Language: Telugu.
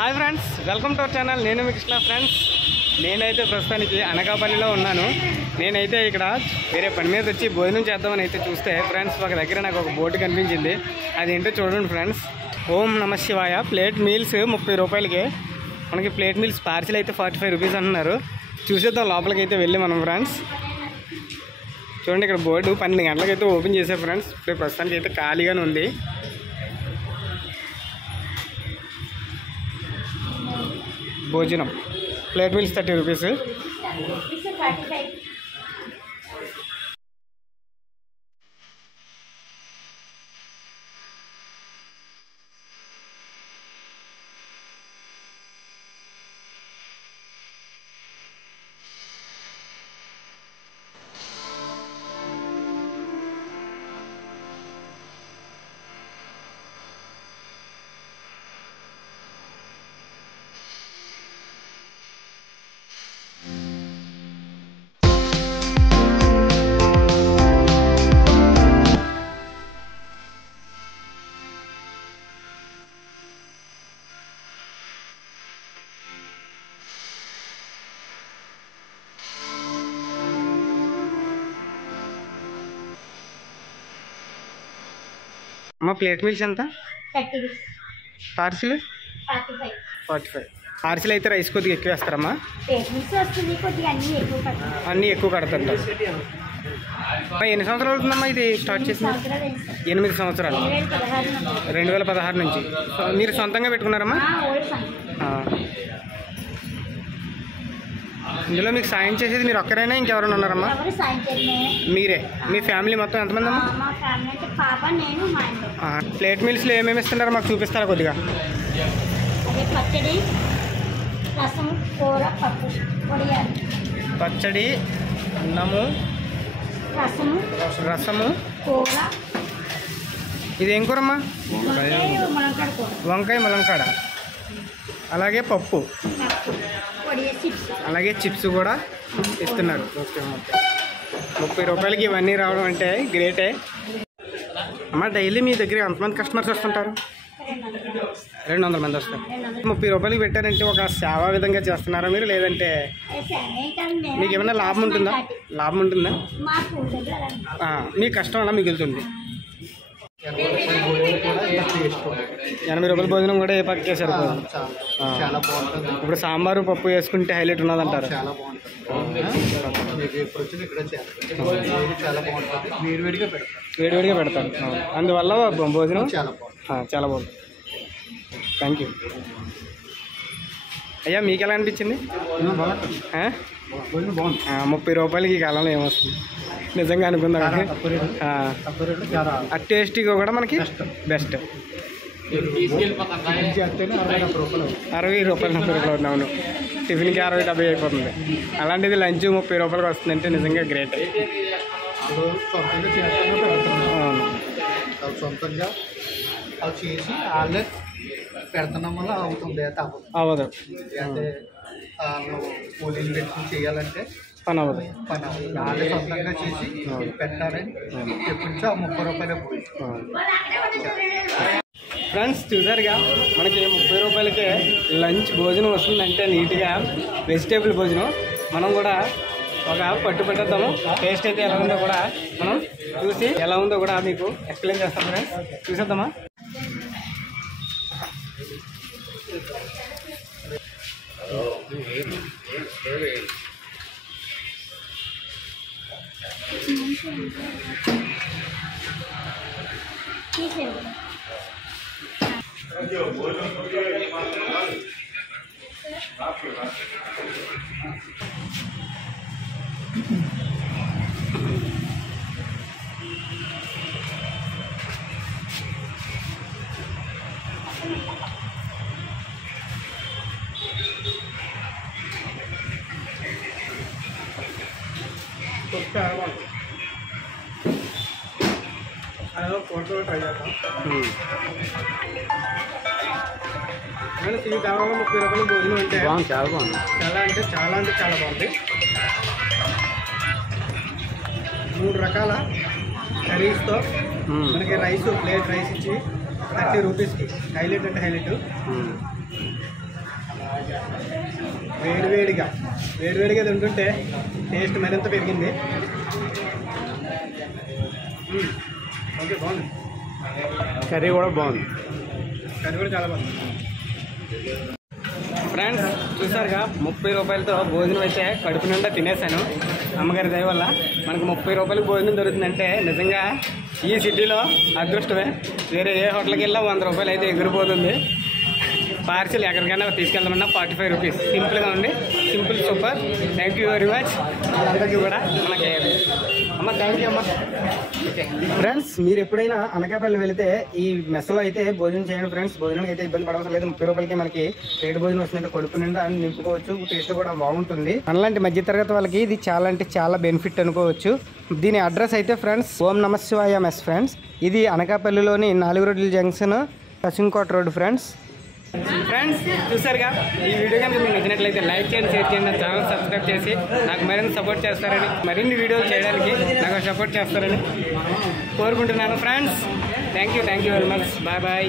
Hi friends, welcome to our channel. నేను మీ కృష్ణ. ఫ్రెండ్స్, నేనైతే ప్రస్తుతానికి అనకాపల్లిలో ఉన్నాను. నేనైతే ఇక్కడ వేరే పని మీద వచ్చి భోజనం చేద్దామని అయితే చూస్తే ఫ్రెండ్స్, ఒక దగ్గర నాకు ఒక బోర్డు కనిపించింది. అదేంటో చూడండి ఫ్రెండ్స్. ఓం నమ శివాయ ప్లేట్ మీల్స్ 30 రూపాయలకి. మనకి ప్లేట్ మీల్స్ పార్సిల్ అయితే 45 రూపీస్ అంటున్నారు. చూసేద్దాం లోపలికి అయితే వెళ్ళి మనం. ఫ్రెండ్స్ చూడండి, ఇక్కడ బోర్డు 12 గంటలకైతే ఓపెన్ చేశారు ఫ్రెండ్స్. ఇప్పుడు ప్రస్తుతానికి అయితే ఖాళీగానే ఉంది. భోజనం ప్లేట్ మీల్స్ 30 రూపీస్. అమ్మ, ప్లేట్ మీల్స్ ఎంత? పార్సిల్ 45. పార్సిల్ అయితే రైస్ కొద్దిగా ఎక్కువ వేస్తారమ్మా? అన్నీ ఎక్కువ కడతారు. ఎన్ని సంవత్సరాలు అవుతుందమ్మా ఇది స్టార్ట్ చేసింది? 8 సంవత్సరాలు. 2016 నుంచి. మీరు సొంతంగా పెట్టుకున్నారమ్మా? ఇందులో మీకు సాయం చేసేది మీరు ఒక్కరైనా ఇంకెవరైనా ఉన్నారమ్మా? మీరే. మీ ఫ్యామిలీ మొత్తం ఎంతమంది అమ్మా? ప్లేట్ మీల్స్లో ఏమేమి ఇస్తున్నారో మాకు చూపిస్తారా కొద్దిగా? పచ్చడి, అన్నము, రసము. ఇదేం కూరమ్మా? వంకాయ ములంకాడ. అలాగే పప్పు, అలాగే చిప్స్ కూడా ఇస్తున్నారు. 30 రూపాయలకి ఇవన్నీ రావడం అంటే గ్రేటే అమ్మ. డైలీ మీ దగ్గర ఎంతమంది కస్టమర్స్ వస్తుంటారు? 200 మంది వస్తారు. 30 రూపాయలకి పెట్టారంటే ఒక సేవా విధంగా చేస్తున్నారా మీరు, లేదంటే మీకు ఏమైనా లాభం ఉంటుందా? మీ కష్టం అలా మిగులుతుంది. 80 రూపాయల భోజనం కూడా ఏ పక్కకే సరిపోదు. ఇప్పుడు సాంబారు పప్పు వేసుకుంటే హైలైట్ ఉన్నదంటారు. వేడివేడిగా పెడతారు. అందువల్ల భోజనం చాలా బాగుంది. థ్యాంక్ యూ అయ్యా. మీకు ఎలా అనిపించింది? 30 రూపాయలకి ఈ కాలంలో ఏమొస్తుంది నిజంగా అనుకుందాం. ఆ టేస్టీగా కూడా మనకి బెస్ట్. 60 రూపాయలు 40 రూపాయలు అవును. టిఫిన్కి 60-70 అయిపోతుంది. అలాంటిది లంచ్ 30 రూపాయలకి వస్తుందంటే నిజంగా గ్రేట్. సొంతంగా చేసి వాళ్ళే పెడుతున్నాం వల్ల అవుతుంది. అవ్వదు. అంటే కూలీలు పెట్టుకుని చేయాలంటే పని అవ్వదు. వాళ్ళే సొంతంగా చేసి పెట్టాలని ఎప్పటి 30 రూపాయలు. ఫ్రెండ్స్ చూసారుగా, మనకి 30 రూపాయలకే లంచ్ భోజనం వస్తుందంటే నీట్గా వెజిటేబుల్ భోజనం. మనం కూడా ఒక పట్టు పెట్టేద్దాము. టేస్ట్ అయితే ఎలా ఉందో కూడా మనం చూసి ఎలా ఉందో కూడా మీకు ఎక్స్ప్లెయిన్ చేస్తాం. ఫ్రెండ్స్ చూసేద్దామా? ట్రై చేద్దాం. ఈ దాదాపు 30 రూపాయలు భోజనం అంటే చాలా బాగుంది. చాలా బాగుంది. 3 రకాల కర్రీస్తో మనకి రైస్ ప్లేట్ రైస్ ఇచ్చి 30 రూపీస్కి హైలైట్ అంటే హైలైట్. వేడివేడిగా తింటుంటే టేస్ట్ మరింత పెరిగింది. ఓకే, బాగుంది. కర్రీ కూడా బాగుంది. కర్రీ కూడా చాలా బాగుంది. ఫ్రెండ్స్ చూసారుగా 30 రూపాయలతో భోజనం అయితే కడుపు నిండా తినేసాను. అమ్మగారి దయ వల్ల మనకు 30 రూపాయలకు భోజనం దొరుకుతుందంటే నిజంగా ఈ సిటీలో అదృష్టమే. వేరే ఏ హోటల్కి వెళ్ళా 100 రూపాయలు అయితే ఎగిరిపోతుంది. పార్సిల్ ఎక్కడికైనా తీసుకెళ్దామన్నా 45 రూపీస్. సింపుల్గా ఉంది, simple super. Thank you very much అందరికీ కూడా. మనకి అమ్మ థ్యాంక్ యూ అమ్మ. ఓకే ఫ్రెండ్స్, మీరు ఎప్పుడైనా అనకాపల్లి వెళితే ఈ మెస్లో అయితే భోజనం చేయండి ఫ్రెండ్స్. భోజనానికి అయితే ఇబ్బంది పడవసరం లేదు. 30 రూపాయలకి మనకి ప్లేట్ భోజనం వస్తుందంటే కడుపు నిండా నింపుకోవచ్చు. టేస్ట్ కూడా బాగుంటుంది. అలాంటి మధ్యతరగతి వాళ్ళకి ఇది చాలా అంటే చాలా బెనిఫిట్ అనుకోవచ్చు. దీని అడ్రస్ అయితే ఫ్రెండ్స్ ఓం నమః శివాయ మెస్ ఫ్రెండ్స్. ఇది అనకాపల్లిలోని 4 రోడ్ల junction, Kasimkota road friends. Friends చూసారుగా, ఈ వీడియో కనుక మీకు నచ్చినట్లయితే లైక్ చేయండి, షేర్ చేయండి, ఛానల్ సబ్స్క్రైబ్ చేసి నాకు మరింత సపోర్ట్ చేస్తారని, మరిన్ని వీడియోలు చేయడానికి నాకు సపోర్ట్ చేస్తారని కోరుకుంటున్నాను friends. Thank you very much. Bye bye.